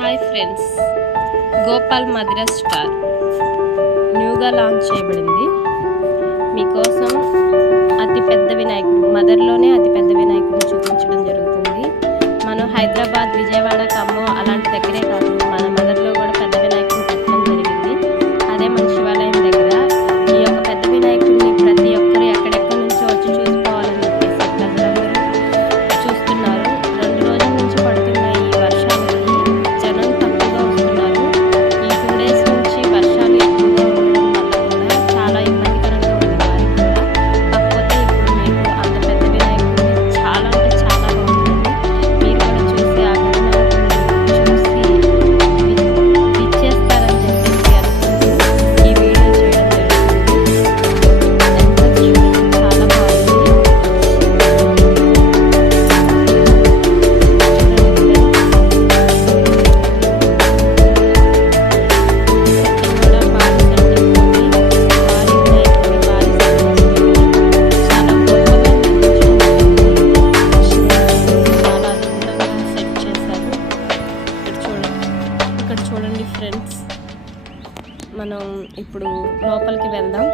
Hi friends. Gopal Madras star. న్యూగా launch చేయబడింది. మీకోసం అతి పెద్ద వినాయకుడు. మదర్లోనే అతి చూడండి ఫ్రెండ్స్. మనం ఇప్పుడు లోపలికి వెళ్దాం.